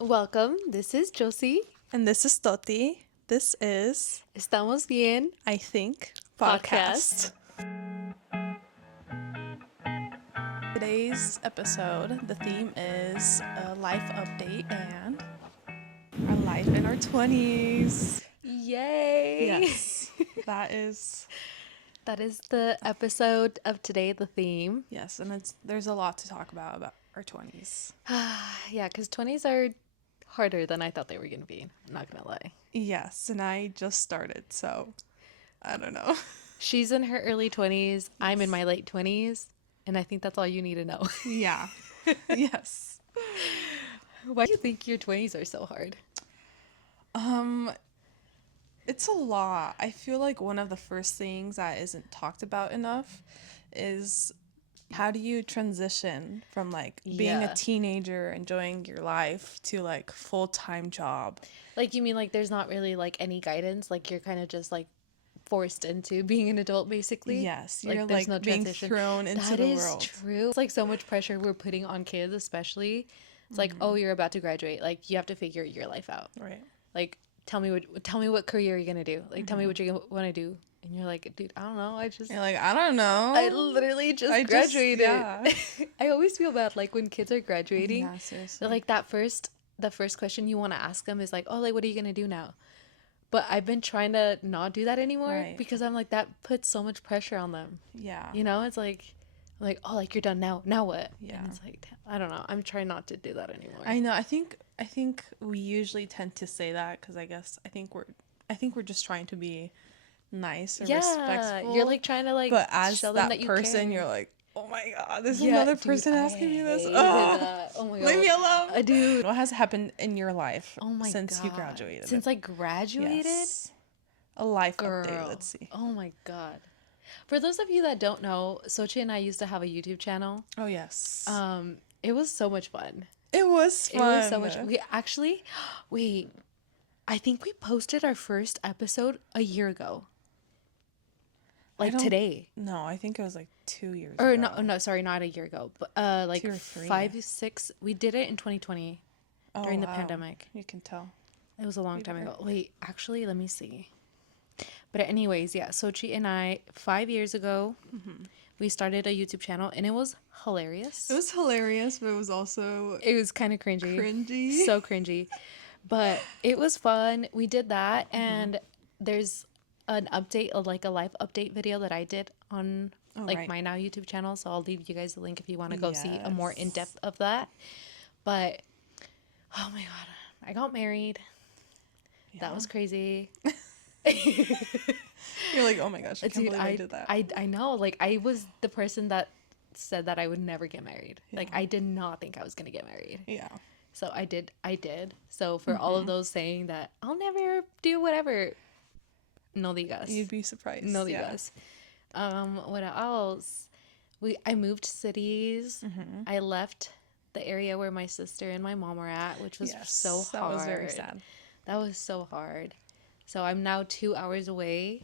Welcome. This is Josie. And this is Toti. This is Estamos bien. I Think Podcast. Today's episode, the theme is a life update and our life in our 20s. Yay! Yes, that is the episode of today. The theme. yes, and there's a lot to talk about our 20s. Yeah, because 20s are harder than I thought they were gonna be. I'm not gonna lie. Yes, and I just started, so I don't know. She's in her early 20s. I'm in my late 20s, and I think that's all you need to know. Yeah. Yes. Why do you think your 20s are so hard? It's a lot. I feel like one of the first things that isn't talked about enough is how do you transition from like being Yeah. a teenager, enjoying your life to like full-time job. Like, you mean like there's not really like any guidance? Like you're kind of just like forced into being an adult, basically? Yes, you're there's like being thrown into the world. That is true. It's like so much pressure we're putting on kids, especially. It's like, oh, you're about to graduate. Like you have to figure your life out. Right. Like tell me what career you're gonna do. Like tell me what you want to do. And you're like, dude, I don't know. You're like, I don't know. I literally just graduated. Yeah. I always feel bad like when kids are graduating. Yeah, seriously. Like the first question you want to ask them is like, oh, like what are you gonna do now? But I've been trying to not do that anymore Right. because I'm like that puts so much pressure on them. Yeah. You know, it's like oh, like you're done now. Now what? Yeah. And it's like I don't know. I'm trying not to do that anymore. I know. I think we usually tend to say that because I think we're just trying to be nice or respectful. You're like trying to like but as show them that you person, care. you're like, oh my god, there's Yeah, another dude, person I asking me this. hated Oh, that. Oh my god, leave me alone, dude. What has happened in your life Oh my since god, you graduated? Since I graduated, Yes. A life girl. update. Let's see. Oh my god. For those of you that don't know, Sochi and I used to have a YouTube channel. Oh yes. It was so much fun. It was fun. It was so much. We actually, wait, I think we posted our first episode a year ago. Like today. No, I think it was like 2 years Or ago. no, sorry, not a year ago. But like 2 or 3. 5, 6. We did it in 2020 during the wow. pandemic. You can tell. It was a long time ago. Wait, actually, let me see. But anyways, yeah, Sochi and I, 5 years ago, we started a YouTube channel, and it was hilarious. It was hilarious, but it was also It was kind of cringy. cringy. So cringy. But it was fun. We did that, and there's an update, like a live update video that I did on right. my now YouTube channel. So I'll leave you guys the link if you want to go see a more Yes. in-depth of that. But, oh my God, I got married. Yeah. That was crazy. You're like, oh my gosh, I can't Dude, believe I did that. I know. Like, I was the person that said that I would never get married. Like, Yeah. I did not think I was going to get married. Yeah. So I did. So for all of those saying that I'll never do whatever, no digas. You'd be surprised. No Yeah. digas. What else? I moved cities. I left the area where my sister and my mom were at, which was Yes, so hard. that was very sad. That was so hard. So I'm now 2 hours away.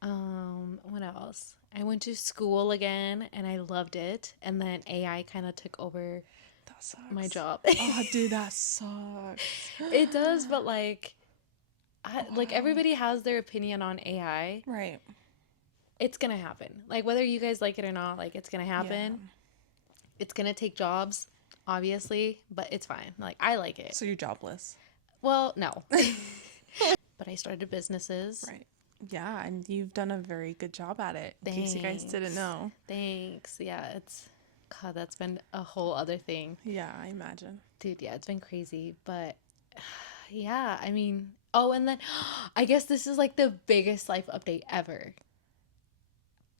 What else? I went to school again and I loved it. And then AI kind of took over That sucks. my job. Oh, dude, that sucks. It does, but like everybody has their opinion on AI. Right. It's gonna happen. Like whether you guys like it or not, like it's gonna happen. Yeah. It's gonna take jobs, obviously, but it's fine. Like I like it. So you're jobless. Well, no. But I started businesses. Right. Yeah, and you've done a very good job at it. In case you guys didn't know. Thanks. Yeah, God, that's been a whole other thing. Yeah, I imagine. Dude, yeah, it's been crazy. But yeah, I mean, oh, and then I guess this is like the biggest life update ever.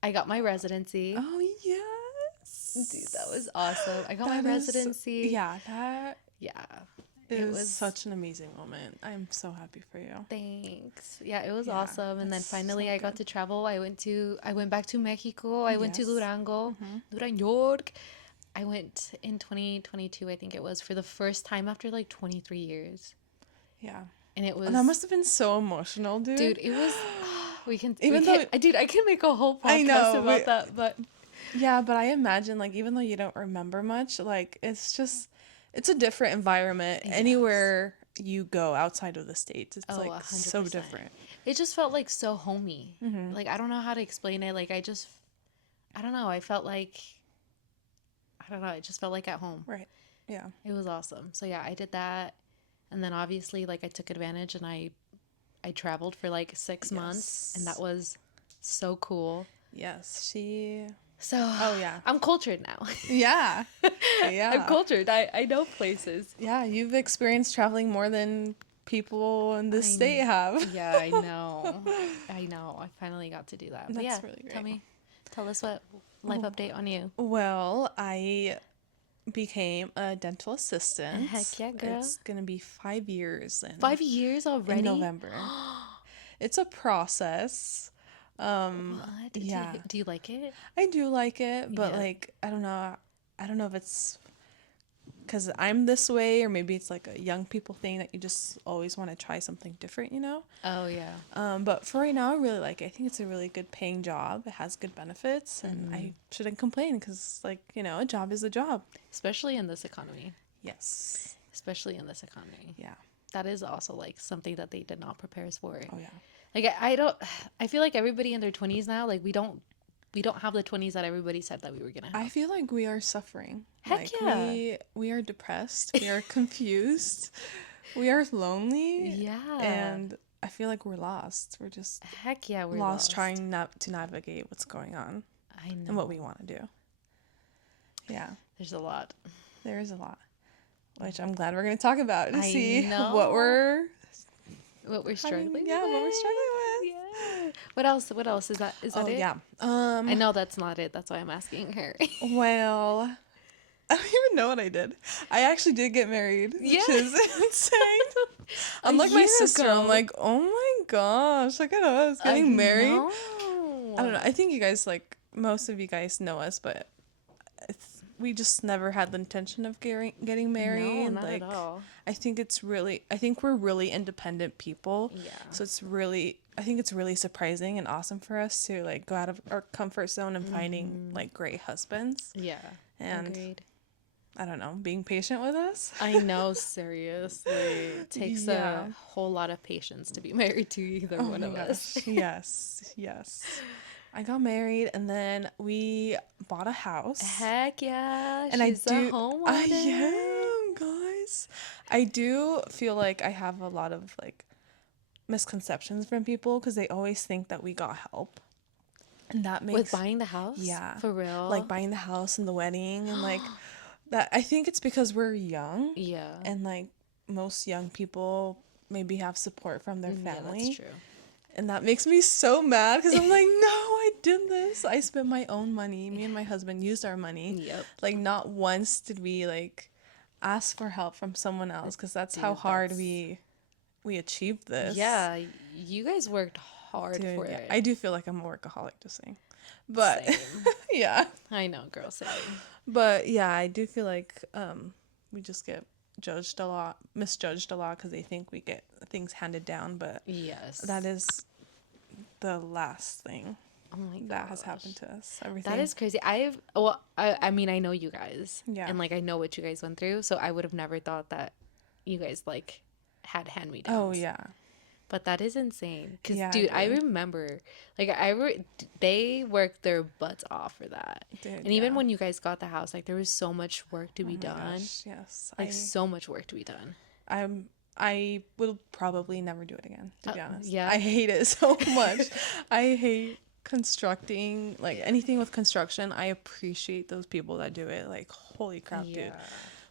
I got my residency. Oh yes. Dude, that was awesome. I got That my is- residency. Yeah, that Yeah. it was was- such an amazing moment. I'm so happy for you. Thanks. Yeah, it was Yeah, awesome. And then that's finally so I got good. to travel. I went back to Mexico. I went to Yes. Durango. Durango. I went in 2022, I think it was, for the first time after like 23 years. Yeah. And it was And that must have been so emotional, dude. dude, it was Even though dude, I can make a whole podcast I know, about that, but Yeah, but I imagine like even though you don't remember much, like it's just it's a different environment. Yes. Anywhere you go outside of the States, it's Oh, like so 100%. different. It just felt like so homey. Like, I don't know how to explain it. Like, I don't know. I felt like, I don't know. It just felt like at home. Right. Yeah. It was awesome. So yeah, I did that. And then obviously, like, I took advantage and I traveled for like 6 months, and that Yes. was so cool. Yes. She. So Oh yeah. I'm cultured now. Yeah. I'm Yeah. cultured. I know places. Yeah. You've experienced traveling more than people in this I state have. Yeah, I know. I know. I finally got to do that. But yeah, That's really tell great. me, tell us what life update on you. Well, I became a dental assistant. Heck yeah, girl. It's gonna be 5 years 5 years already? in November. It's a process. What? Yeah, Do you like it? I do like it, but Yeah. like I don't know. I don't know if it's because I'm this way, or maybe it's like a young people thing that you just always want to try something different, you know? Oh yeah. But for right now, I really like it. I think it's a really good paying job. It has good benefits, and I shouldn't complain because, like, you know, a job is a job. Especially in this economy. Yes. Especially in this economy. Yeah. That is also like something that they did not prepare us for. Oh, yeah. Like I don't I feel like everybody in their 20s now, like we don't have the 20s that everybody said that we were gonna have. I feel like we are suffering. Heck like yeah. we are depressed. We are confused. We are lonely. Yeah. And I feel like we're lost. We're just Heck yeah, we're lost lost. trying to navigate what's going on I know. and what we want to do. Yeah, There's a lot. there is a lot, which I'm glad we're going to talk about to I see know. what we're Struggling with. yeah, what we're struggling with. Yeah. What else? What else? Is that Oh it? yeah. I know that's not it. That's why I'm asking her. Well, I don't even know what I did. I actually did get married, which Yeah. is insane. Unlike my year sister, ago. I'm like, oh my gosh, look at us getting married. know. I don't know. I think you guys, like, most of you guys know us, but we just never had the intention of getting married. No, not like, at all. I think we're really independent people. Yeah. So I think it's really surprising and awesome for us to, like, go out of our comfort zone and finding, like, great husbands. Yeah. And Agreed. I don't know, being patient with us. I know, seriously. It takes Yeah. a whole lot of patience to be married to either one my of us. gosh. Yes. I got married and then we bought a house. Heck yeah. And She's a I homeowner. am, guys. I do feel like I have a lot of, like, misconceptions from people because they always think that we got help. And that makes With buying the house? Yeah. For real? like buying the house and the wedding and like that. I think it's because we're young Yeah. and like most young people maybe have support from their family. Yeah, that's true. And that makes me so mad because I'm like, no, I did this. I spent my own money. Me and my husband used our money. Yep. Like, not once did we, like, ask for help from someone else because that's how Dude, hard that's- we achieved this. Yeah, you guys worked hard Dude, for yeah. it. I do feel like I'm a workaholic, just saying. But, Same. yeah. I know, girl, same. But, yeah, I do feel like we just get misjudged a lot because they think we get things handed down. But Yes. that is the last thing Oh my god. that has happened to us. Everything. That is crazy. I mean, I know you guys. Yeah. And like I know what you guys went through, so I would have never thought that you guys like had hand-me-downs. Oh, yeah. But that is insane. Cuz Yeah, dude, I dude. remember like they worked their butts off for that. Dude, And even yeah. when you guys got the house, like there was so much work to be Oh my done. gosh, yes. Like so much work to be done. I will probably never do it again, to be honest. yeah? I hate it so much. I hate constructing, like anything with construction. I appreciate those people that do it. Like, holy crap, dude.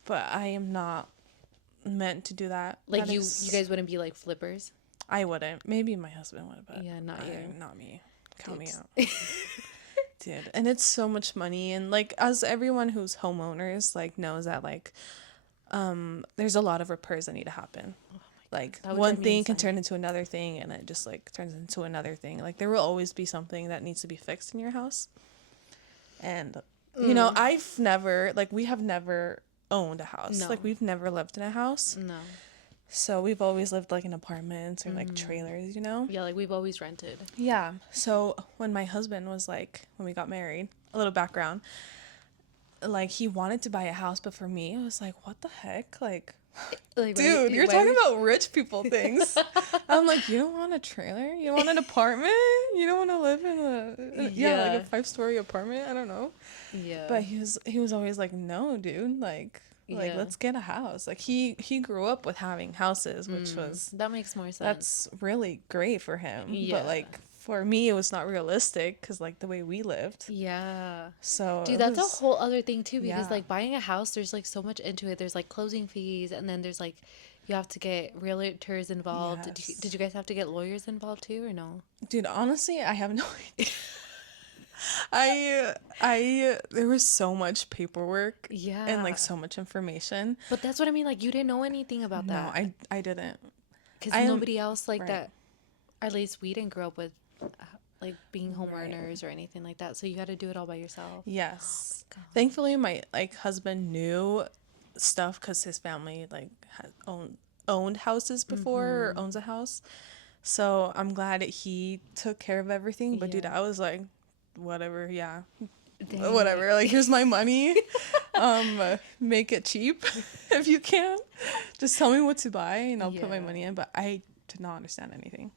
But I am not meant to do that. Like That you is- guys wouldn't be like flippers. I wouldn't. Maybe my husband would, but Yeah, not you. not me. Count me Dude. out. Dude, and it's so much money, and like as everyone who's homeowners like knows that like there's a lot of repairs that need to happen. Like That would one drive me thing can insane. turn into another thing and it just like turns into another thing. Like there will always be something that needs to be fixed in your house. And you know, we have never owned a house. No. Like we've never lived in a house. No. So we've always lived like in apartments or like trailers, you know? Yeah, like we've always rented. Yeah. So when my husband was like, when we got married, a little background, like he wanted to buy a house, but for me, it was like, what the heck? Like, Like, dude, you're why talking would about rich people things. I'm like, you don't want a trailer? You don't want an apartment? You don't want to live in yeah, like a Yeah. 5-story apartment? I don't know. Yeah. But he was always like, no, dude, like Yeah. let's get a house. Like he grew up with having houses, which was That makes more sense. that's really great for him. But Yeah. like for me, it was not realistic because like the way we lived. Yeah. So Dude, it that's a was, whole other thing too because yeah. like buying a house, there's like so much into it. There's like closing fees and then there's like you have to get realtors involved. Did Yes. you guys have to get lawyers involved too or no? Dude, honestly, I have no idea. There was so much paperwork and Yeah. like so much information. But that's what I mean. Like you didn't know anything about No, that I didn't. because I am nobody else like right. that. At least we didn't grow up with like being Right. homeowners or anything like that. So you had to do it all by yourself. Yes. God. Thankfully, my like husband knew stuff because his family like had owned houses before or owns a house. So I'm glad that he took care of everything. But dude, Yeah. I was like, whatever, yeah, Dang. whatever. Like, here's my money. Make it cheap if you can. Just tell me what to buy and I'll put my Yeah. money in. But I did not understand anything.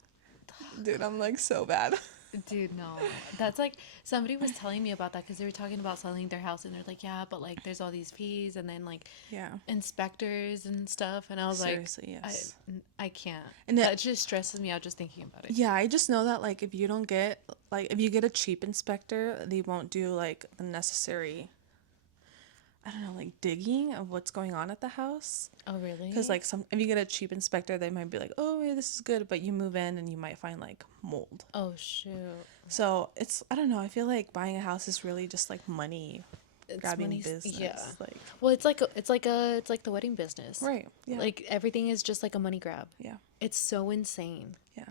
Dude, I'm like so bad. Dude, no. That's like somebody was telling me about that because they were talking about selling their house and they're like, yeah, but like there's all these fees and then like Yeah. inspectors and stuff. And I was Seriously, like, yes. I can't. And That just stresses me out just thinking about it. yeah, I just know that like if you don't get like if you get a cheap inspector, they won't do like the necessary, I don't know, like digging of what's going on at the house. Oh, really? Because like some if you get a cheap inspector, they might be like, oh yeah, this is good, but you move in and you might find like mold. Oh, shoot. So it's I don't know. I feel like buying a house is really just like money It's grabbing money. business. Yeah. Like Well, it's like the wedding business. right. Yeah. Like everything is just like a money grab. yeah. It's so insane. Yeah.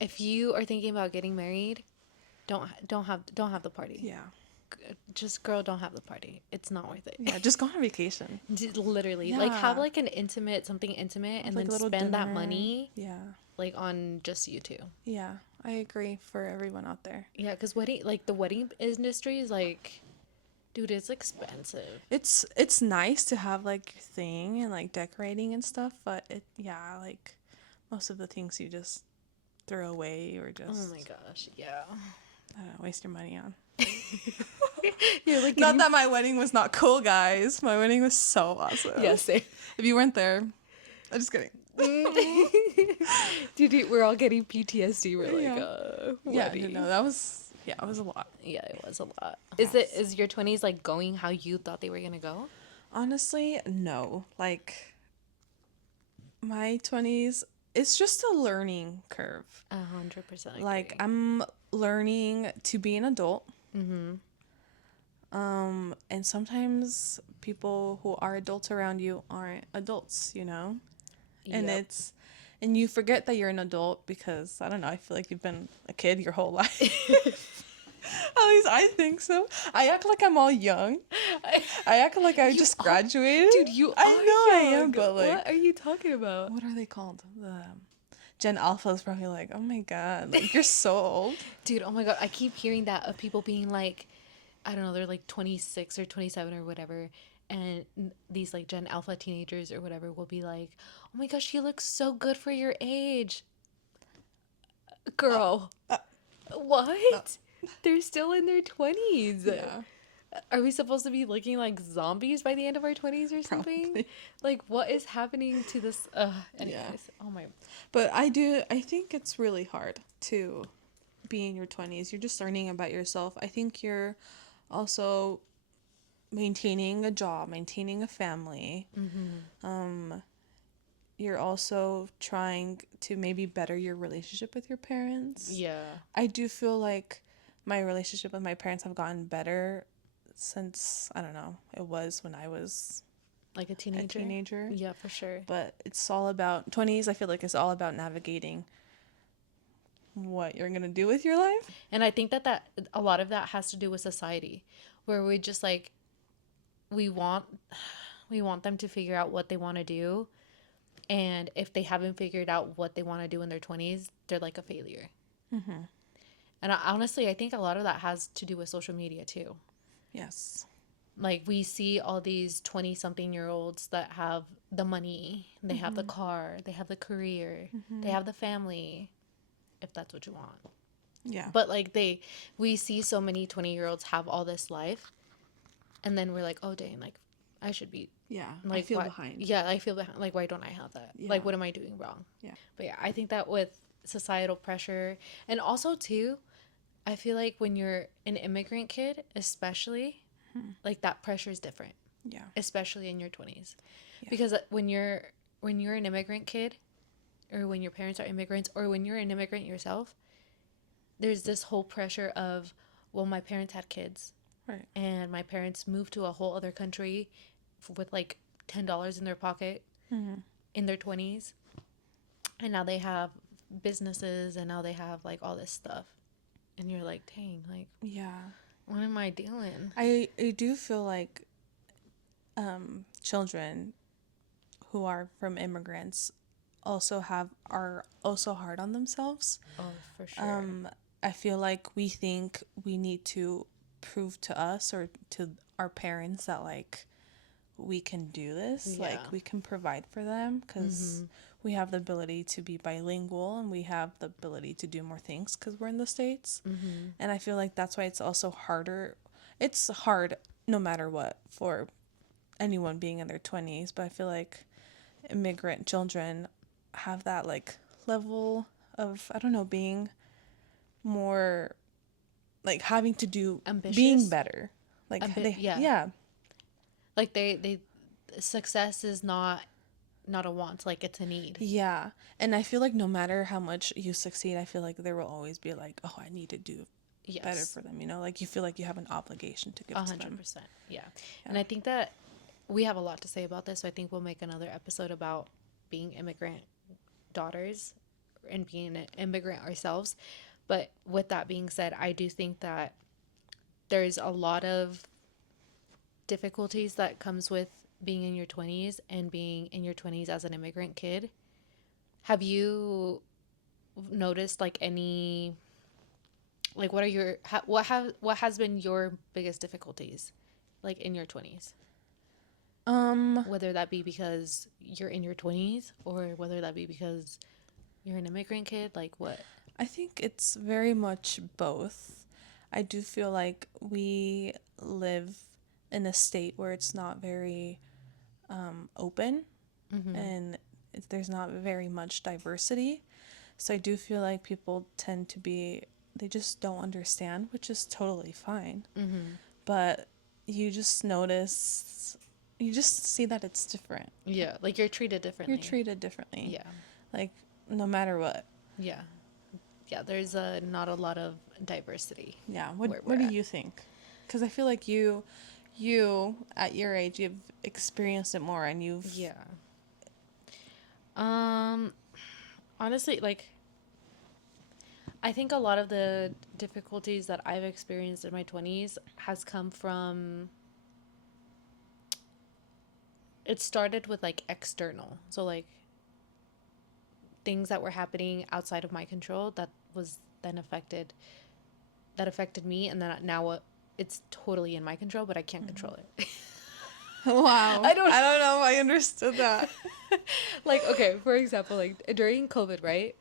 If you are thinking about getting married, don't have the party. Yeah. Just girl, don't have the party. It's not worth it. Yeah. Just go on vacation. Literally, like have Yeah. like an intimate something intimate, and Like then a little spend that dinner. money Yeah. like on just you two. Yeah. I agree for everyone out there. Yeah, because the wedding industry is like, dude, it's expensive. It's nice to have like your thing and like decorating and stuff, but it yeah, like most of the things you just throw away or Oh just my gosh, yeah. I don't know, waste your money on. You're like, Not that my wedding was not cool, guys. My wedding was so awesome. yeah, same. If you weren't there, I'm just kidding. Dude, we're all getting PTSD. We're like, Yeah. wedding. No, that was it was a lot. Yeah, it was a lot. Is your 20s like going how you thought they were gonna go? Honestly, no. Like my 20s, it's just a learning curve. 100% agree. Like I'm learning to be an adult. And sometimes people who are adults around you aren't adults, you know? And Yep. and you forget that you're an adult because I don't know, I feel like you've been a kid your whole life. At least I think so. I act like I'm all young. I act like I just graduated. Dude, you I are know I am, young. but like What are you talking about? what are they called? The Gen Alpha is probably like, oh my god, like you're so old. Dude, oh my god, I keep hearing that of people being like, I don't know, they're like 26 or 27 or whatever, and these like Gen Alpha teenagers or whatever will be like, oh my gosh, you look so good for your age. Girl, what? They're still in their 20s. Yeah. Are we supposed to be looking like zombies by the end of our 20s or something? Probably. Like, what is happening to this? Anyways, oh my. But I think it's really hard to be in your 20s. You're just learning about yourself. I think you're also maintaining a job, maintaining a family. You're also trying to maybe better your relationship with your parents. Yeah. I do feel like my relationship with my parents have gotten better since, I don't know, it was when I was Like a a teenager? teenager. Yeah, for sure. But it's all about 20s. I feel like it's all about navigating what you're going to do with your life. And I think that a lot of that has to do with society, where we just like, we want them to figure out what they want to do. And if they haven't figured out what they want to do in their 20s, they're like a failure. And honestly, I think a lot of that has to do with social media too. Yes. Like we see all these 20 something year olds that have the money, they have the car, they have the career, they have the family, if that's what you want. Yeah. But like we see so many 20-year-olds have all this life, and then we're like, oh dang, like I should be, Yeah. I like, feel why, behind. yeah, I feel behind, like why don't I have that? Yeah. Like what am I doing wrong? Yeah. But yeah, I think that with societal pressure, and also too, I feel like when you're an immigrant kid, especially, like that pressure is different, Yeah. especially in your 20s. Yeah. Because when you're an immigrant kid, or when your parents are immigrants, or when you're an immigrant yourself, there's this whole pressure of, well, my parents had kids, Right. and my parents moved to a whole other country with like $10 in their pocket in their 20s, and now they have businesses, and now they have like all this stuff, and you're like, dang, like Yeah. what am I doing? I do feel like children who are from immigrants are also hard on themselves. Oh, for sure. I feel like we think we need to prove to us or to our parents that like we can do this, Yeah. like we can provide for them because we have the ability to be bilingual and we have the ability to do more things because we're in the States. And I feel like that's why it's also harder. It's hard no matter what for anyone being in their 20s, but I feel like immigrant children have that like level of, I don't know, being more like having to do Ambitious? being better. Like Yeah. yeah. Like they success is not a want, like it's a need. Yeah. And I feel like no matter how much you succeed, I feel like there will always be like, oh, I need to do better Yes. for them, you know? Like you feel like you have an obligation to give to them. 100%. Yeah. And I think that we have a lot to say about this, so I think we'll make another episode about being immigrant daughters and being an immigrant ourselves. But with that being said, I do think that there's a lot of difficulties that comes with being in your 20s and being in your 20s as an immigrant kid. Have you noticed like any, like what are your what has been your biggest difficulties like in your 20s? Whether that be because you're in your 20s or whether that be because you're an immigrant kid, like what? I think it's very much both. I do feel like we live in a state where it's not very open and there's not very much diversity. So I do feel like people tend to be, they just don't understand, which is totally fine. But you just notice, you just see that it's different. Yeah, like you're treated differently. You're treated differently. Yeah. Like no matter what. Yeah. Yeah, there's not a lot of diversity. Yeah. where What we're do at. you think? Because I feel like you at your age you've experienced it more and you've Yeah. Honestly, like I think a lot of the difficulties that I've experienced in my 20s has come from, it started with like external. So like things that were happening outside of my control that was then affected me, and then now it's totally in my control, but I can't control it. Wow. I don't know if I understood that. Like, okay, for example, like during COVID, right?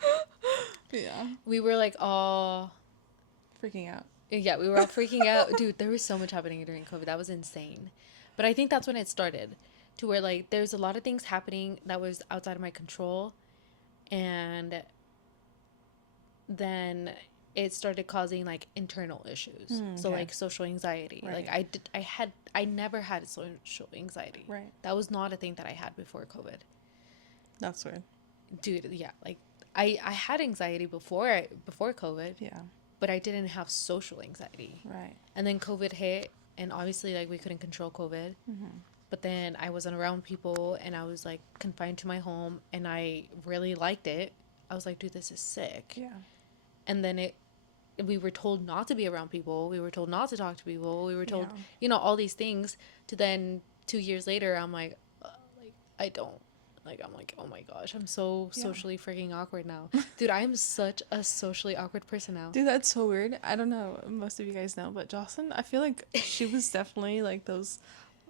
Yeah. We were like all Freaking out. yeah, we were all freaking out. Dude, there was so much happening during COVID. That was insane. But I think that's when it started, to where like there's a lot of things happening that was outside of my control, and then it started causing like internal issues. So okay. like social anxiety. Right. Like I never had social anxiety. Right. That was not a thing that I had before COVID. That's weird. Dude, yeah, like I had anxiety before COVID, Yeah. but I didn't have social anxiety. Right. And then COVID hit, and obviously like we couldn't control COVID. But then I wasn't around people, and I was like confined to my home, and I really liked it. I was like, dude, this is sick. Yeah. And then we were told not to be around people. We were told not to talk to people. We were told, Yeah. all these things. To then 2 years later, I'm like I don't Like, I'm like, oh my gosh, I'm so Yeah. socially freaking awkward now. Dude, I am such a socially awkward person now. Dude, that's so weird. I don't know. Most of you guys know, but Jocelyn, I feel like she was definitely like those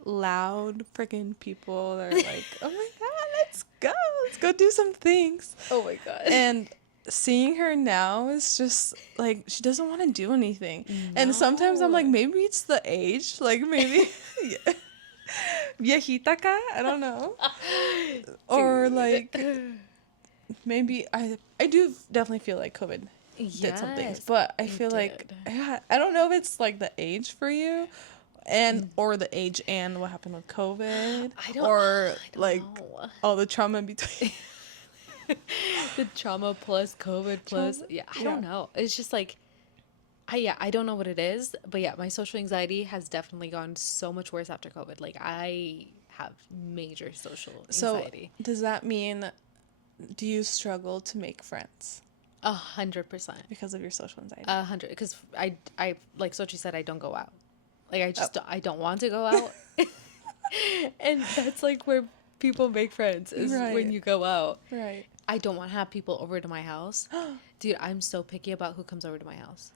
loud freaking people that are like, oh my God, let's go do some things. Oh my god. And seeing her now is just like she doesn't want to do anything. And sometimes I'm like, No. maybe it's the age. Like maybe viejita ka? I don't know. Or like maybe I do definitely feel like COVID did some things, Yes, but I it feel like did. I don't know if it's like the age for you and or the age and what happened with COVID or I don't like know. all the trauma in between. The trauma plus COVID plus, Trauma? yeah, I Yeah. don't know. It's just like, I don't know what it is, but yeah, my social anxiety has definitely gone so much worse after COVID. Like, I have major social So anxiety. does that mean do you struggle to make friends 100%. because of your social anxiety? 100, because I like Sochi said, I don't go out. Like, I just Oh. I don't want to go out. And that's like where people make friends is when Right. you go out. Right. I don't want to have people over to my house. Dude, I'm so picky about who comes over to my house.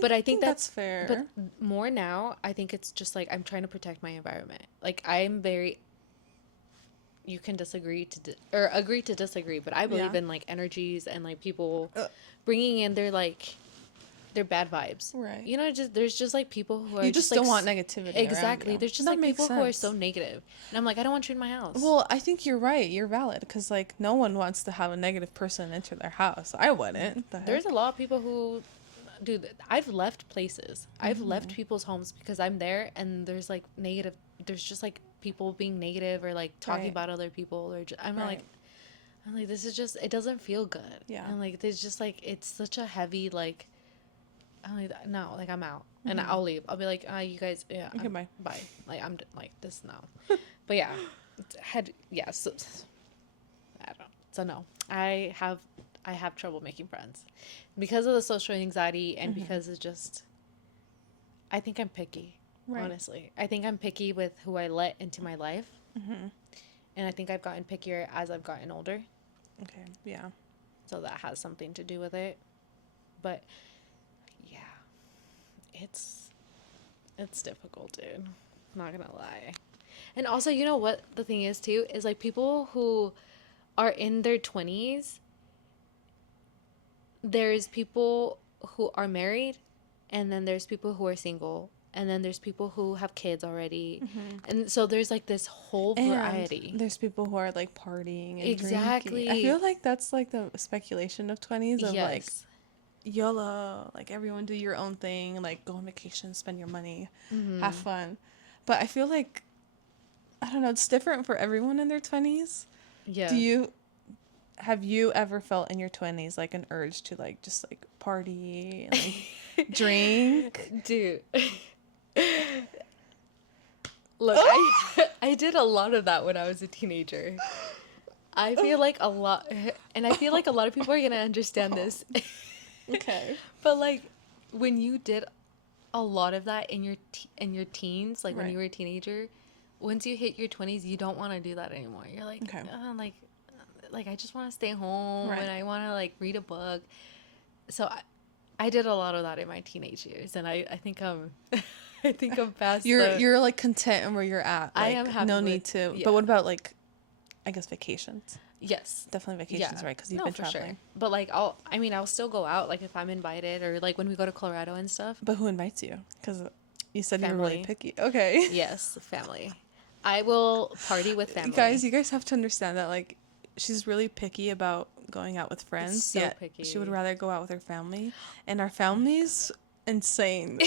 But I think that's fair. But more now, I think it's just like I'm trying to protect my environment. Like, I'm very, you can disagree or agree to disagree, but I believe Yeah. in like energies and like people Uh. bringing in their bad vibes. Right. You know, there's just like people who are You just like don't want negativity around exactly. you. There's just That like makes people who are so sense. negative, and I'm like, I don't want you in my house. Well, I think you're right. You're valid because like no one wants to have a negative person enter their house. I wouldn't. The There's a heck? lot of people who, dude, I've left places. I've left people's homes because I'm there and there's like negative, there's just like people being negative or like talking Right. about other people or I'm Right. like, this is just, it doesn't feel good. Yeah. And like, there's just like, it's such a heavy, like, I'm like, no, like I'm out and I'll leave. I'll be like, you guys, yeah, Okay, bye. Bye. Like, like this now. But yeah, so, I don't know. So no, I have trouble making friends because of the social anxiety and because it's just, I think I'm picky. Right. Honestly, I think I'm picky with who I let into my life, and I think I've gotten pickier as I've gotten older. Okay. Yeah. So that has something to do with it. But yeah, it's difficult, dude. Not gonna lie. And also, you know what the thing is too is like people who are in their 20s, there's people who are married, and then there's people who are single, and then there's people who have kids already. And so there's like this whole variety. And there's people who are like partying and Exactly. drinking. I feel like that's like the speculation of 20s of like Yes. YOLO, like everyone do your own thing, like go on vacation, spend your money, Mm-hmm. have fun. But I feel like I don't know, it's different for everyone in their 20s. Yeah. Have you ever felt in your 20s like an urge to like just like party and like drink? Dude. Look, I did a lot of that when I was a teenager. I feel like a lot, and I feel like a lot of people are going to understand this. Okay. But like when you did a lot of that in your teens, like when Right. you were a teenager, once you hit your 20s, you don't want to do that anymore. You're like, Okay. like I just want to stay home Right. and I want to like read a book. So I did a lot of that in my teenage years, and I think I'm I think I'm past. You're like content in where you're at. Like, I am happy no with- need to. yeah. But what about like, I guess vacations? Yes. Definitely vacations, right? Because you've No, been for traveling. sure. But like I'll still go out like if I'm invited or like when we go to Colorado and stuff. But who invites you? Because you said you were really Family. picky. Okay. Yes, family. I will party with family. You guys have to understand that like she's really picky about going out with friends. So yet picky. she would rather go out with her family, and our family's insane.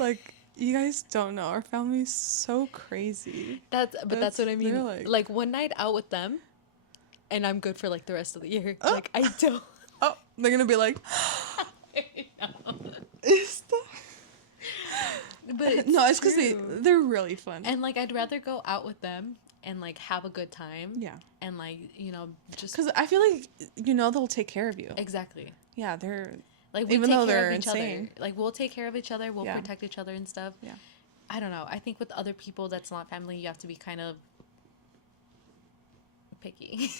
Like you guys don't know, our family's so crazy. That's what I mean. they're Like one night out with them, and I'm good for like the rest of the year. Oh. Like I don't. Oh, they're gonna be like, No. is that? But No, it's because true. they're really fun. And like I'd rather go out with them and like have a good time. Yeah. And like just Because I feel like they'll take care of you. exactly. Yeah, they're Like we even take though care they're of each insane. other. Like we'll take care of each other. We'll Yeah. protect each other and stuff. Yeah. I don't know. I think with other people that's not family, you have to be kind of picky.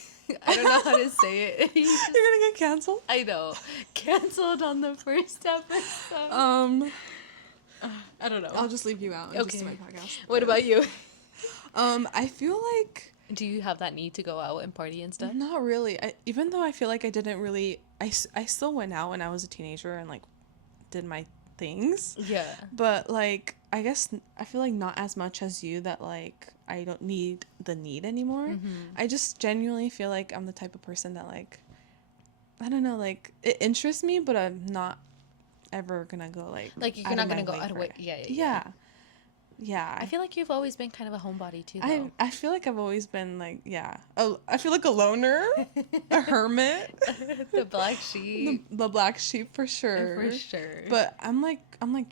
I don't know how to say it. You're gonna get canceled. I know. Canceled on the first episode. I don't know. I'll just leave you out and just do my podcast. What about you? I feel like Do you have that need to go out and party and stuff? not really. Even though I feel like I didn't really, I still went out when I was a teenager and like did my things. Yeah. But like I guess I feel like not as much as you, that like I don't need the need anymore. Mm-hmm. I just genuinely feel like I'm the type of person that like, I don't know, like it interests me, but I'm not ever gonna go like you're not gonna go out of way. Yeah. I feel like you've always been kind of a homebody too, I though. I feel like I've always been like, I feel like a loner, a hermit, The black sheep. the black sheep for sure. For sure. But I'm like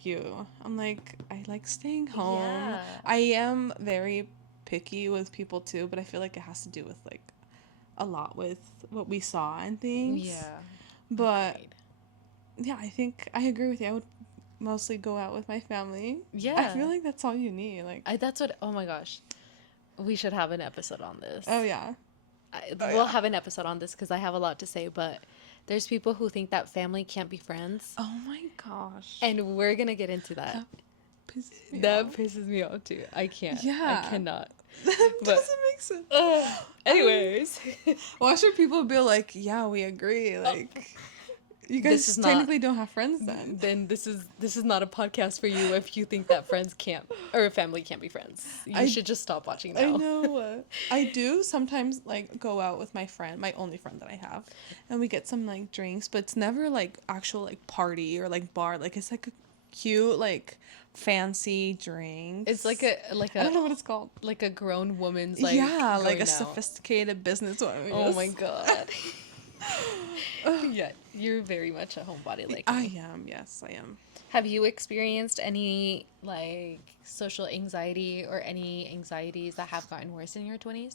you. I'm like, I like staying home. Yeah. I am very picky with people too, but I feel like it has to do with like a lot with what we saw and things. Yeah. But Agreed. yeah, I think I agree with you. I would mostly go out with my family. Yeah. I feel like that's all you need. Like, That's what. Oh my gosh, we should have an episode on this. oh yeah. We'll have an episode on this because I have a lot to say. But there's people who think that family can't be friends, Oh my gosh. and we're gonna get into that. That pisses me off. Pisses me off too. I can't. Yeah. I cannot. That But- doesn't make sense. Anyways, Why should people be like, yeah, we agree? Like, you This guys is not- technically don't have friends then. then this is not a podcast for you if you think that friends can't or a family can't be friends. You should just stop watching now. I know. I do sometimes like go out with my friend, my only friend that I have, and we get some like drinks, but it's never like actual like party or like bar. Like it's like a cute like fancy drink. It's like a I don't know what it's called. like a grown woman's like yeah, like going a out. sophisticated businesswoman. Oh my god. Yeah, you're very much a homebody like I me. am. Yes, I am. Have you experienced any like social anxiety or any anxieties that have gotten worse in your 20s?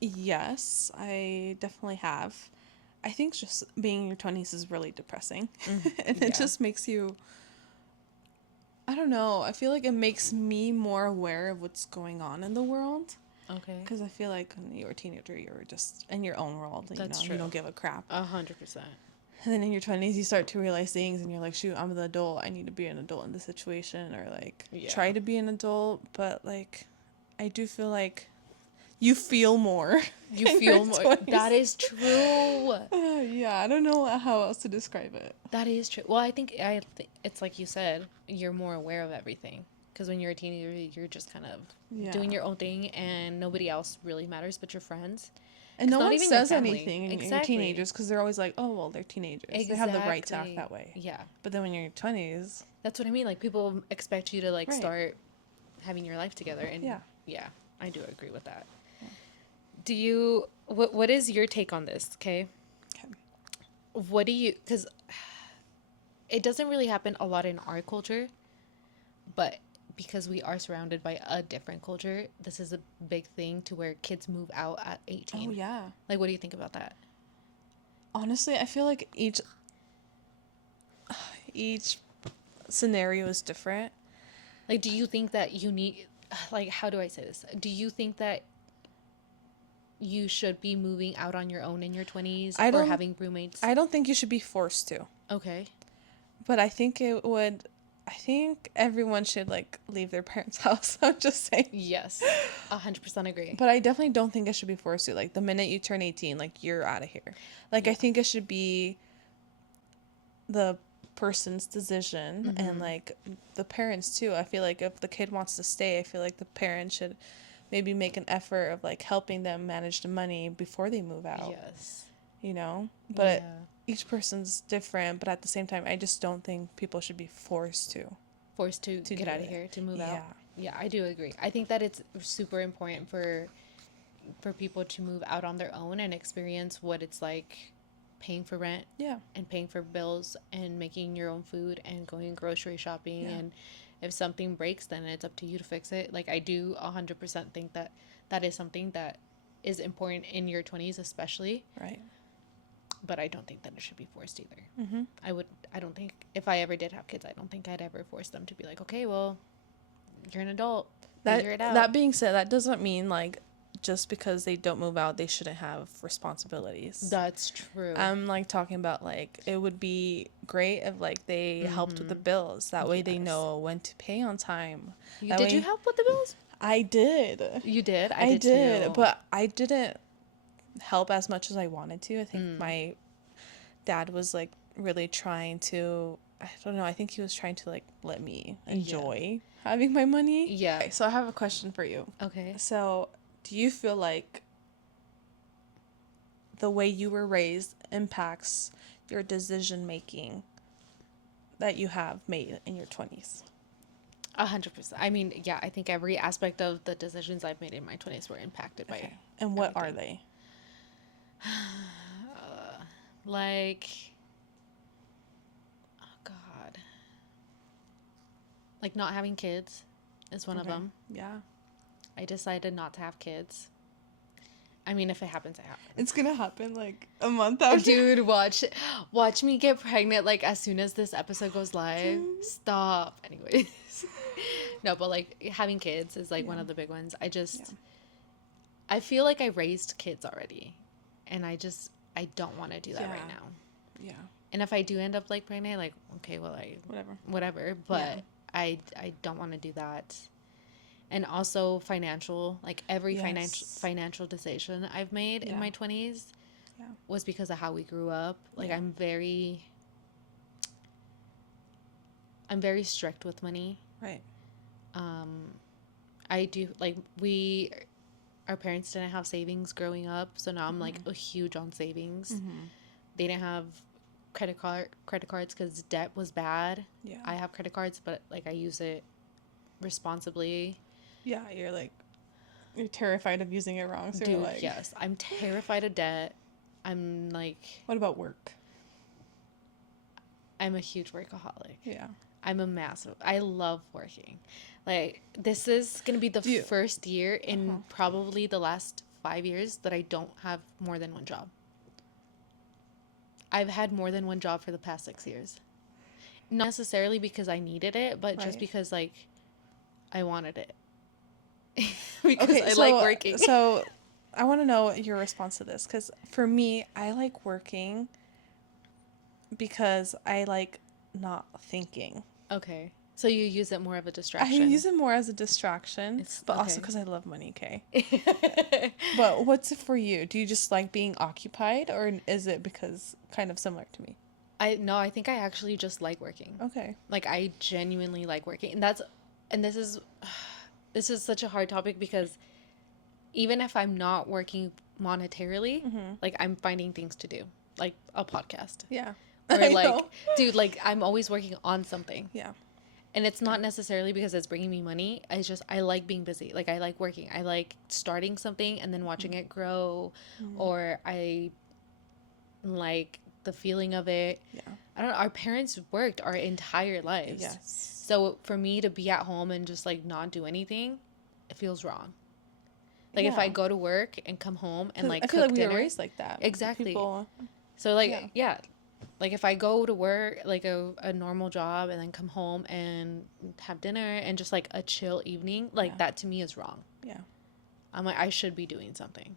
Yes, I definitely have. I think just being in your 20s is really depressing. And Yeah. it just makes you, I don't know, I feel like it makes me more aware of what's going on in the world. Okay. Because I feel like when you're a teenager, you're just in your own world. That's You true. don't give a crap. 100%. And then in your 20s, you start to realize things and you're like, shoot, I'm the adult. I need to be an adult in this situation, or like Yeah. try to be an adult. But like, I do feel like you feel more. You in feel your more. 20s. That is true. Yeah, I don't know how else to describe it. That is true. Well, I think it's like you said, you're more aware of everything. Because when you're a teenager, you're just kind of Yeah. doing your own thing, and nobody else really matters but your friends. And no not one even your says family. anything in your Exactly. teenagers because they're always like, oh, well, they're teenagers. They have the right to act Exactly. that way. Yeah. But then when you're in your 20s, That's what I mean. Like, people expect you to, like, Right. start having your life together. And Yeah. I do agree with that. Do you, what is your take on this? Okay. Okay. What do you, because it doesn't really happen a lot in our culture, but because we are surrounded by a different culture, this is a big thing to where kids move out at 18. Oh, yeah. Like, what do you think about that? Honestly, I feel like each scenario is different. Like, do you think that you need, like, how do I say this? Do you think that you should be moving out on your own in your 20s I or don't- having roommates? I don't think you should be forced to. Okay. But I think I think everyone should, like, leave their parents' house. I'm just saying. Yes. 100% agree. But I definitely don't think it should be forced to. Like, the minute you turn 18, like, you're out of here. Like, I think it should be the person's decision and, like, the parents, too. I feel like if the kid wants to stay, I feel like the parent should maybe make an effort of, like, helping them manage the money before they move out. Yes. You know? But Yeah. each person's different. But at the same time, I just don't think people should be forced to. Forced to To get do out of it. here, to move Yeah. out. Yeah, I do agree. I think that it's super important for people to move out on their own and experience what it's like paying for rent Yeah. and paying for bills and making your own food and going grocery shopping. Yeah. And if something breaks, then it's up to you to fix it. Like, I do 100% think that that is something that is important in your 20s especially, Right. but I don't think that it should be forced either. Mm-hmm. I don't think, if I ever did have kids, I don't think I'd ever force them to be like, okay, well, you're an adult, figure it out. That being said, that doesn't mean, like, just because they don't move out, they shouldn't have responsibilities. That's true. I'm like talking about like it would be great if like they helped with the bills. That way they Yes. know when to pay on time. Did you help with the bills? I did. You did? I did, too. but I didn't help as much as I wanted to. I think my dad was like really trying to, I don't know, I think he was trying to like let me enjoy having my money. Yeah. Okay, so I have a question for you. Okay. So, do you feel like the way you were raised impacts your decision making that you have made in your 20s? 100%. I mean, yeah, I think every aspect of the decisions I've made in my 20s were impacted by it. And what are they? Like, oh God. Like not having kids is one of them. Yeah. I decided not to have kids. I mean, if it happens, it happens. It's gonna happen like a month after. Dude, watch me get pregnant like as soon as this episode goes live. Stop. Anyways. No, but like having kids is like one of the big ones. I feel like I raised kids already. And I don't want to do that right now. Yeah. And if I do end up like pregnant, like okay, well whatever. But I don't want to do that. And also financial, like every financial decision I've made in my 20s was because of how we grew up. Like I'm very strict with money. Right. I do like our parents didn't have savings growing up, so now I'm like a huge on savings. They didn't have credit cards because debt was bad. Yeah. I have credit cards, but like I use it responsibly. Yeah, you're terrified of using it wrong. So Dude, you're like, yes, I'm terrified of debt. I'm like, what about work? I'm a huge workaholic. Yeah. I love working. Like this is gonna be the first year in probably the last 5 years that I don't have more than one job. I've had more than one job for the past 6 years. Not necessarily because I needed it, but just because like I wanted it. Because I like working. So I want to know your response to this, because for me, I like working because I like not thinking. Okay. So you use it more of a distraction. I use it more as a distraction, but also because I love money, okay? But what's it for you? Do you just like being occupied, or is it because kind of similar to me? I think I actually just like working. Okay. Like I genuinely like working. And this is such a hard topic because even if I'm not working monetarily, like I'm finding things to do, like a podcast. Yeah. Or like, dude, like I'm always working on something. Yeah. And it's not necessarily because it's bringing me money. It's just I like being busy. Like I like working. I like starting something and then watching it grow, or I like the feeling of it. Yeah. I don't know. Our parents worked our entire lives. Yes. So for me to be at home and just like not do anything, it feels wrong. Like if I go to work and come home and like cook dinner, we were raised like that. Exactly. So like like if I go to work like a normal job and then come home and have dinner and just like a chill evening, like that to me is wrong. Yeah. I'm like I should be doing something.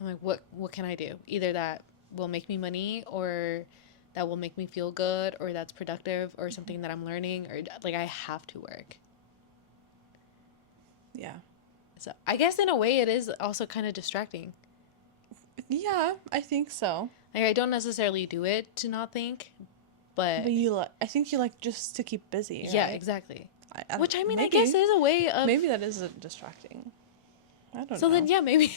I'm like what can I do? Either that will make me money, or that will make me feel good, or that's productive, or something that I'm learning, or like I have to work. Yeah. So I guess in a way it is also kind of distracting. Yeah, I think so. Like I don't necessarily do it to not think, but I think you like just to keep busy. Right? Yeah, exactly. Which I mean, maybe, I guess is a way of maybe that is distracting. I don't know. So then, yeah, maybe.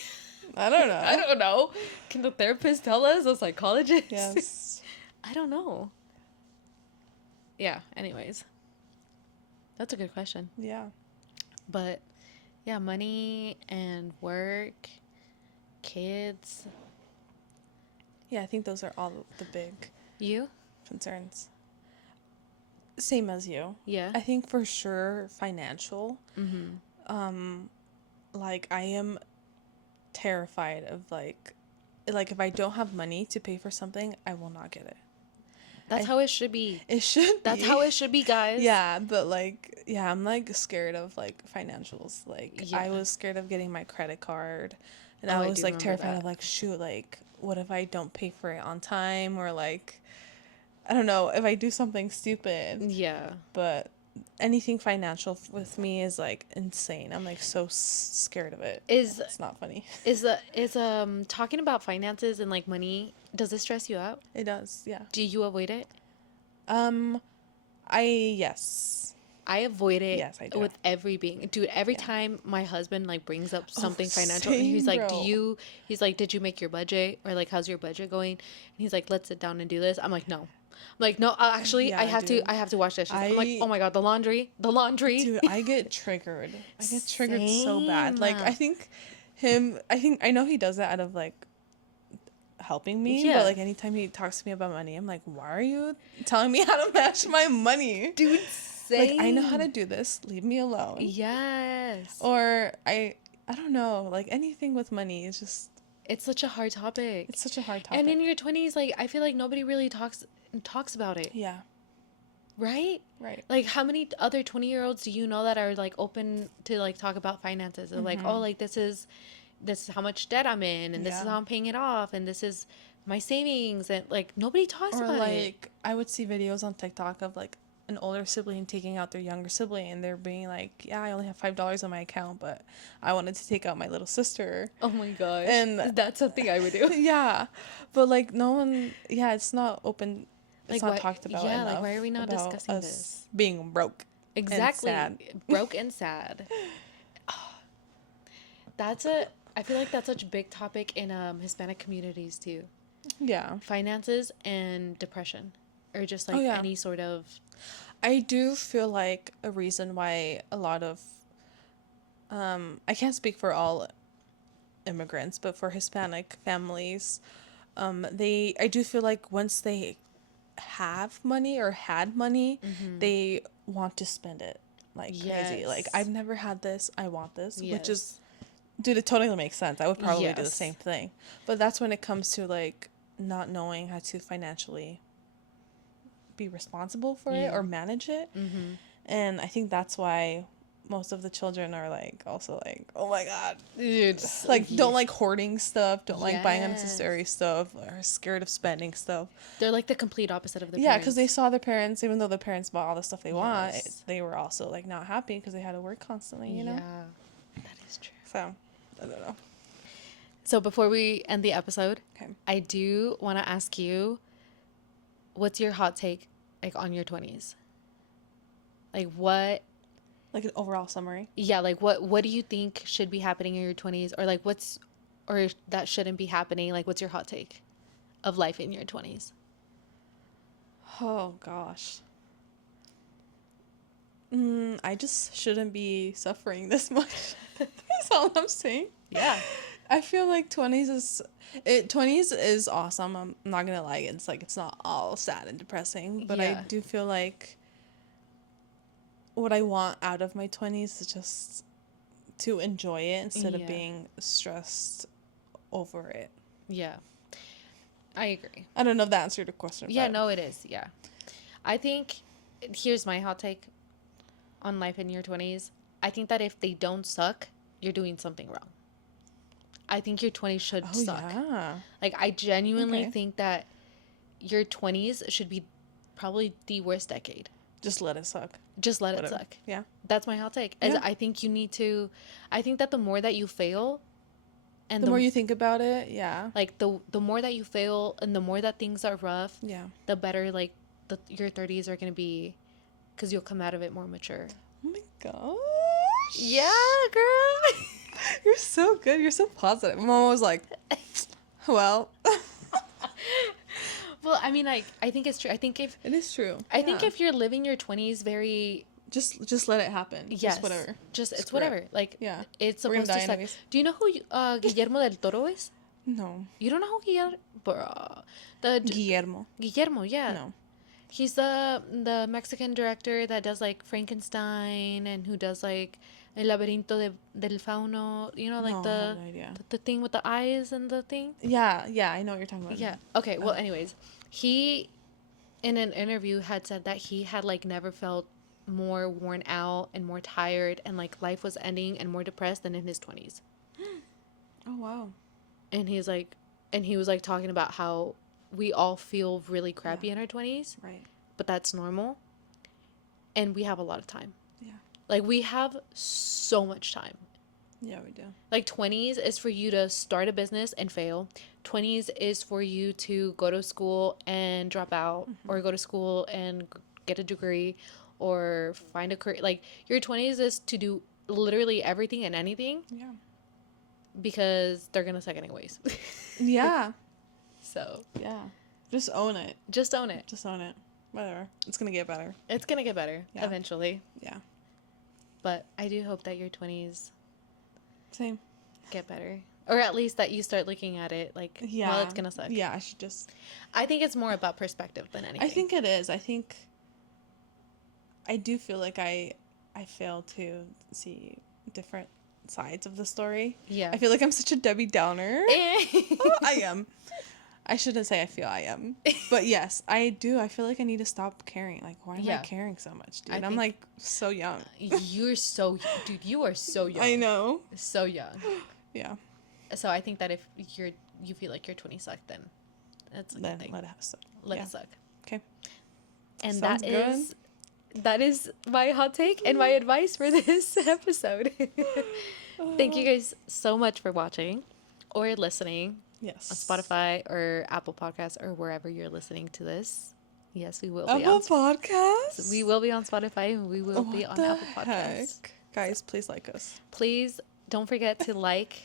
I don't know. I don't know. Can the therapist tell us? A psychologist? Yes. I don't know. Yeah. Anyways, that's a good question. Yeah. But yeah, money and work, kids. Yeah, I think those are all the big concerns. Same as you. Yeah. I think for sure financial. Like I am terrified of like if I don't have money to pay for something, I will not get it. That's how it should be. It should That's be. how it should be, guys. Yeah, but like, yeah, I'm like scared of like financials. Like, Yeah. I was scared of getting my credit card, and Oh, I I was do like remember terrified that. of like, shoot, like, what if I don't pay for it on time, or like, I don't know, if I do something stupid. Yeah. But anything financial with me is like insane. I'm like so scared of it. Is It's not funny. talking about finances and like money, does it stress you out? It does, yeah. Do you avoid it? Um, yes. I avoid it Yes, I do. with every being. Dude, every Yeah. time my husband like brings up Oh, something financial and same, bro. he's like, "Did you make your budget?" or like, "How's your budget going?" And he's like, "Let's sit down and do this." I'm like, "No." I'm like, "No, actually, Yeah, dude. I have to wash dishes." I'm like, I "Oh my God, the laundry." Dude, I get triggered. I get triggered so bad. Like, Same. I know he does that out of like helping me, Yeah. but like anytime he talks to me about money, I'm like, why are you telling me how to manage my money? Dude, Like, I know how to same. do this. Leave me alone. Yes. Or I don't know, like anything with money is just It's such a hard topic. it's such a hard And in topic. your 20s, like I feel like nobody really talks about it, Yeah, right? right. Like how many other 20-year-olds do you know that are like open to like talk about finances? They're like, "Oh, like this is how much debt I'm in and this is Yeah. how I'm paying it off and this is my savings." And like nobody talks Or about it. like I would see videos on TikTok of like an older sibling taking out their younger sibling, and they're being like, yeah, I only have $5 on my account, but I wanted to take out my little sister. Oh my gosh. And That's something I would do. yeah, but like no one, yeah, it's not open, it's Like not why talked about yeah, enough like why are we not about discussing us this? being broke Exactly. and sad. Broke and sad. I feel like that's such a big topic in Hispanic communities too. Yeah, Finances and depression, or just like oh yeah, any sort of I do feel like a reason why a lot of I can't speak for all immigrants, but for Hispanic families, I do feel like once they have money or had money, they want to spend it like crazy. Like, I've yes, never had this, I want this, which is, yes, dude, it totally makes sense. I would probably do the yes, same thing. But that's when it comes to like not knowing how to financially be responsible for it yeah, or manage it. And I think that's why most of the children are like also like, oh my god, dude, like yeah. don't like hoarding stuff, don't like buying Yes, unnecessary stuff, or are scared of spending stuff. they're like the complete opposite of their Yeah, because they parents. saw their parents, even though the parents bought all the stuff they want, Yes, they were also like not happy because they had to work constantly, you know. yeah, that is true. So I don't know. So before we end the episode, Okay. I do want to ask you, what's your hot take like on your 20s? Like what Like an overall summary. yeah, like what do you think should be happening in your 20s, or like what's or that shouldn't be happening? Like what's your hot take of life in your 20s? Oh gosh. I just shouldn't be suffering this much. That's all I'm saying. Yeah. I feel like 20s is awesome. I'm not gonna lie. It's like it's not all sad and depressing, but I Yeah. do feel like what I want out of my 20s is just to enjoy it instead of Yeah. being stressed over it. Yeah. I agree. I don't know if that answered the question. Yeah, but no, it is. Yeah. I think here's my hot take on life in your 20s. I think that if they don't suck, you're doing something wrong. I think your 20s should Oh suck. yeah. Like I genuinely Okay. think that your 20s should be probably the worst decade. Just let it suck. Just let Whatever. it suck. Yeah. That's my hot take. As Yeah. I think you need to I think that the more that you fail and The more you think about it, yeah. like the more that you fail and the more that things are rough, Yeah. the better like your 30s are going to be, cuz you'll come out of it more mature. Oh my gosh. Yeah, girl. You're so good. You're so positive. Mom was like, well, Well, I mean, like, I think it's true. I think it is true. I think Yeah. if you're living your 20s very just let it happen. yes, Just whatever. just it's Screw it. whatever. Like, Yeah. it's We're gonna supposed to die suck. anyways. Do you know who Guillermo del Toro is? No. You don't know who Guillermo? Bro, the Guillermo. Guillermo, yeah. No. He's the Mexican director that does like Frankenstein and who does like El Laberinto del Fauno. You know, like No, I have no idea. the thing with the eyes and the thing. Yeah, I know what you're talking about. Yeah. Okay. Well, anyways, he in an interview had said that he had like never felt more worn out and more tired and like life was ending and more depressed than in his 20s. Oh, wow. And he's like, and he was like talking about how we all feel really crappy in our 20s, Right. but that's normal. And we have a lot of time. Yeah. Like, we have so much time. Yeah, we do. Like, 20s is for you to start a business and fail. 20s is for you to go to school and drop out, or go to school and get a degree, or find a career. Like, your 20s is to do literally everything and anything. Yeah. Because they're gonna suck anyways. Yeah. So. Yeah. Just own it. Just own it. Just own it. Whatever. It's gonna get better. It's gonna get better eventually. Yeah. But I do hope that your 20s Same. get better. Or at least that you start looking at it like, well, it's gonna suck. Yeah, I should just... I think it's more about perspective than anything. I think it is. I think... I do feel like I fail to see different sides of the story. Yeah. I feel like I'm such a Debbie Downer. I am. I shouldn't say I feel I am. But yes, I do. I feel like I need to stop caring. Like, why am I caring so much, dude? I'm like so young. You're so... Dude, you are so young. I know. So young. Yeah. So I think that if you feel like your 20s suck, then that's a good thing. Let it suck. Let it suck. Okay. And Sounds good. that is my hot take and my advice for this episode. Thank you guys so much for watching or listening. Yes. On Spotify or Apple Podcasts or wherever you're listening to this. Yes, we will be Apple on Podcasts? We will be on Spotify and we will be on Apple Podcasts. Guys, please like us. Please don't forget to like,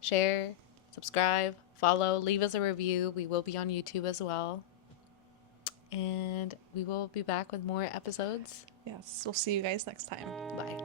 share, subscribe, follow, leave us a review. We will be on YouTube as well. And we will be back with more episodes. Yes, we'll see you guys next time. Bye.